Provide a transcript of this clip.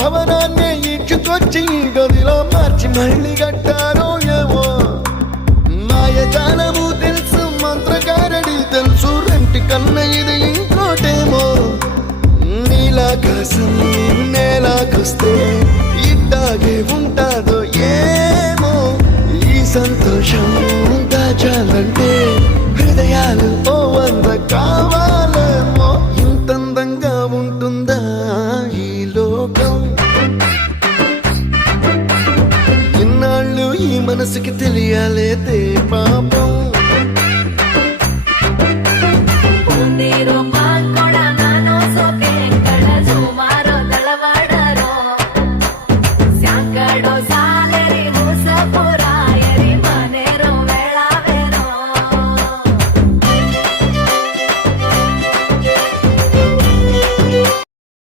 భవనాన్ని ఈడ్చుకొచ్చి గదిలో మార్చి మళ్ళీ కట్టారో ఏమో మాయజాలము తెలుసు మంత్రకారడి తెలుసు రెంటి కన్న ఇది ఇంకోటేమో నీలాకాశం నేలాకొస్తే ఇట్టాగే ఉంటాదో ఏమో ఈ సంతోషం దాచాలంటే హృదయాలు ఓ వంద కావాలేమో ఇంతందంగా ఉంటుందా ఈ లోకం ఇన్నాళ్ళు ఈ మనసుకి తెలియాలేదే పాపం